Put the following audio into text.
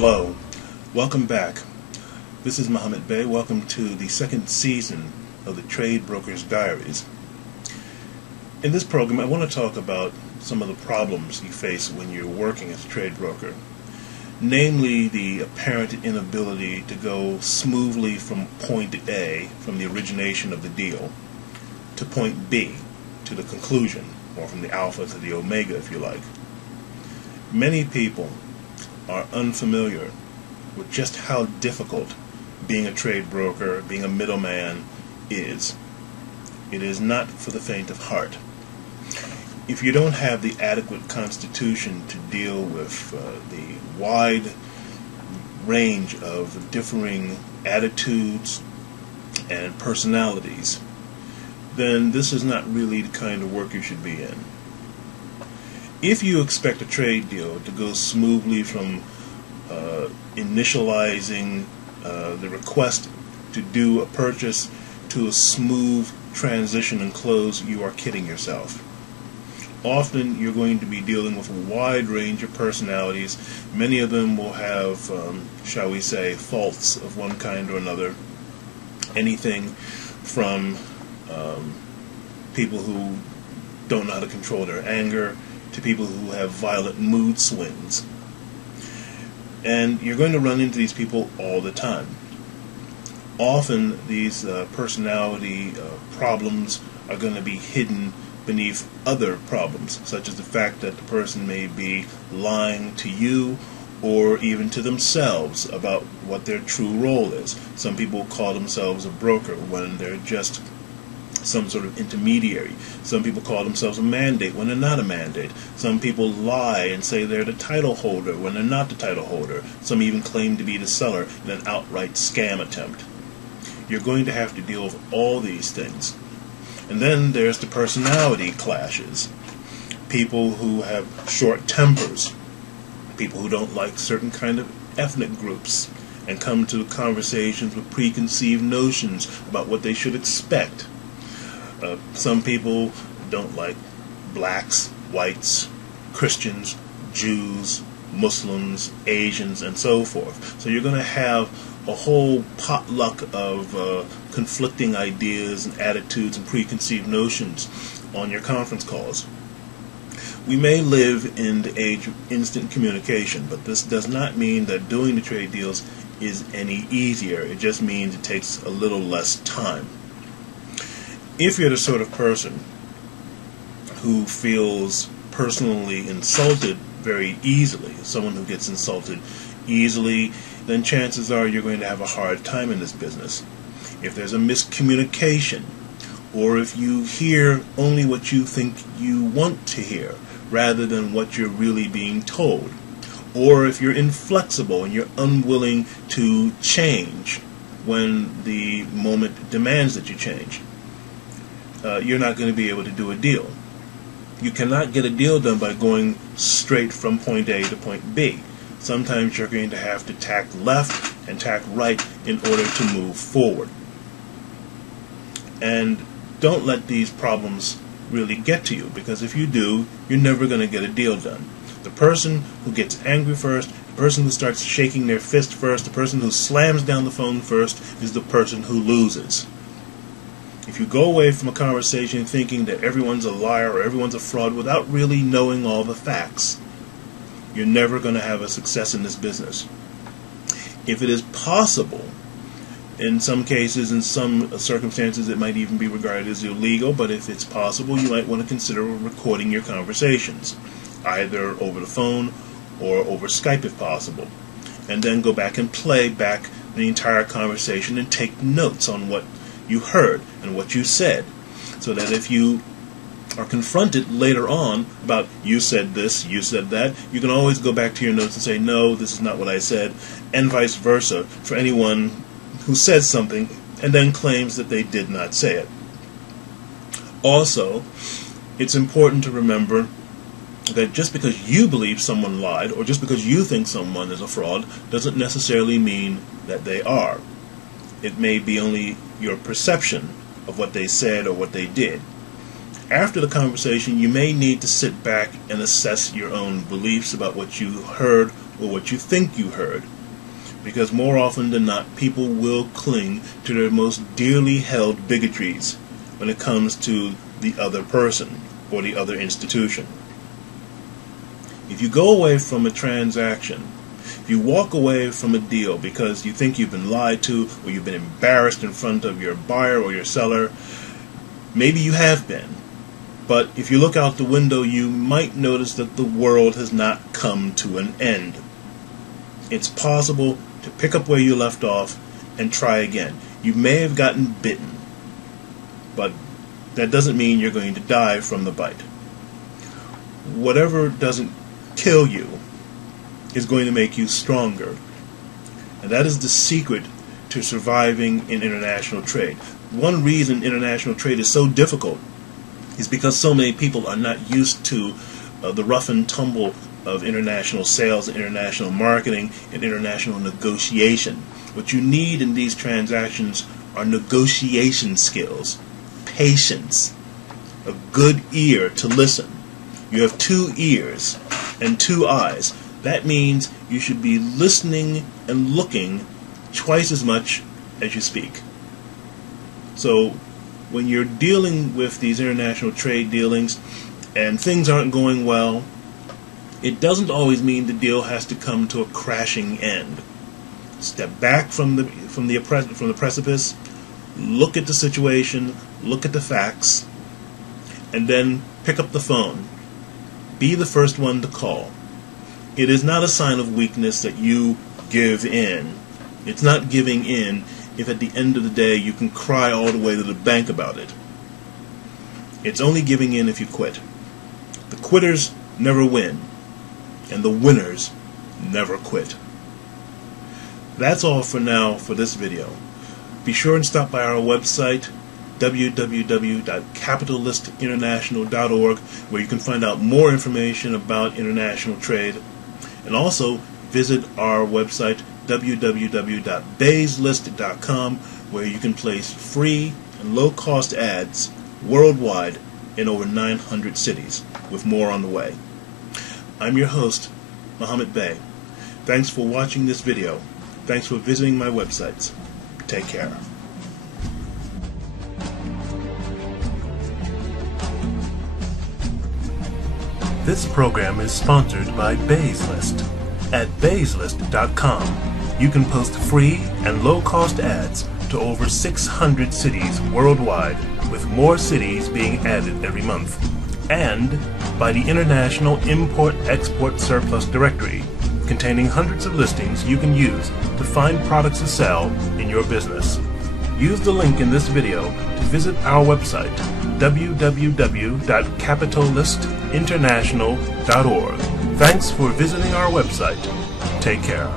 Hello, welcome back. This is Muhammad Bey. Welcome to the second season of the Trade Broker's Diaries. In this program, I want to talk about some of the problems you face when you're working as a trade broker, namely the apparent inability to go smoothly from point A, from the origination of the deal, to point B, to the conclusion, or from the alpha to the omega, if you like. Many people are unfamiliar with just how difficult being a trade broker, being a middleman is. It is not for the faint of heart. If you don't have the adequate constitution to deal with the wide range of differing attitudes and personalities, then this is not really the kind of work you should be in. If you expect a trade deal to go smoothly from initializing the request to do a purchase to a smooth transition and close, you are kidding yourself. Often you're going to be dealing with a wide range of personalities. Many of them will have, shall we say, faults of one kind or another. Anything from people who don't know how to control their anger to people who have violent mood swings. And you're going to run into these people all the time. Often these personality problems are going to be hidden beneath other problems, such as the fact that the person may be lying to you or even to themselves about what their true role is. Some people call themselves a broker when they're just some sort of intermediary. Some people call themselves a mandate when they're not a mandate. Some people lie and say they're the title holder when they're not the title holder. Some even claim to be the seller in an outright scam attempt. You're going to have to deal with all these things. And then there's the personality clashes. People who have short tempers. People who don't like certain kind of ethnic groups and come to conversations with preconceived notions about what they should expect. Some people don't like blacks, whites, Christians, Jews, Muslims, Asians, and so forth. So you're going to have a whole potluck of conflicting ideas and attitudes and preconceived notions on your conference calls. We may live in the age of instant communication, but this does not mean that doing the trade deals is any easier. It just means it takes a little less time. If you're the sort of person who feels personally insulted very easily, someone who gets insulted easily, then chances are you're going to have a hard time in this business. If there's a miscommunication, or if you hear only what you think you want to hear, rather than what you're really being told, or if you're inflexible and you're unwilling to change when the moment demands that you change, you're not going to be able to do a deal. You cannot get a deal done by going straight from point A to point B. Sometimes you're going to have to tack left and tack right in order to move forward. And don't let these problems really get to you, because if you do, you're never going to get a deal done. The person who gets angry first, the person who starts shaking their fist first, the person who slams down the phone first is the person who loses. If you go away from a conversation thinking that everyone's a liar or everyone's a fraud without really knowing all the facts, you're never going to have a success in this business. If it is possible, in some cases, in some circumstances, it might even be regarded as illegal, but if it's possible, you might want to consider recording your conversations, either over the phone or over Skype if possible, and then go back and play back the entire conversation and take notes on what you heard and what you said, so that if you are confronted later on about you said this, you said that, you can always go back to your notes and say, no, this is not what I said, and vice versa for anyone who says something and then claims that they did not say it. Also, it's important to remember that just because you believe someone lied or just because you think someone is a fraud doesn't necessarily mean that they are. It may be only your perception of what they said or what they did. After the conversation, you may need to sit back and assess your own beliefs about what you heard or what you think you heard. Because more often than not, people will cling to their most dearly held bigotries when it comes to the other person or the other institution. If you go away from a transaction, if you walk away from a deal because you think you've been lied to or you've been embarrassed in front of your buyer or your seller, maybe you have been. But if you look out the window, you might notice that the world has not come to an end. It's possible to pick up where you left off and try again. You may have gotten bitten, but that doesn't mean you're going to die from the bite. Whatever doesn't kill you is going to make you stronger. And that is the secret to surviving in international trade. One reason international trade is so difficult is because so many people are not used to the rough and tumble of international sales, international marketing, and international negotiation. What you need in these transactions are negotiation skills, patience, a good ear to listen. You have 2 ears and 2 eyes. That means you should be listening and looking twice as much as you speak. So when you're dealing with these international trade dealings and things aren't going well, it doesn't always mean the deal has to come to a crashing end. Step back from the precipice, look at the situation, look at the facts, and then pick up the phone. Be the first one to call. It is not a sign of weakness that you give in. It's not giving in if at the end of the day you can cry all the way to the bank about it. It's only giving in if you quit. The quitters never win, and the winners never quit. That's all for now for this video. Be sure and stop by our website, www.capitalistinternational.org, where you can find out more information about international trade. And also visit our website, www.beyslist.com, where you can place free and low-cost ads worldwide in over 900 cities, with more on the way. I'm your host, Muhammad Bey. Thanks for watching this video. Thanks for visiting my websites. Take care. This program is sponsored by Bey's List. At beyslist.com, you can post free and low-cost ads to over 600 cities worldwide, with more cities being added every month, and by the International Import-Export Surplus Directory, containing hundreds of listings you can use to find products to sell in your business. Use the link in this video to visit our website, www.capitalistinternational.org. Thanks for visiting our website. Take care.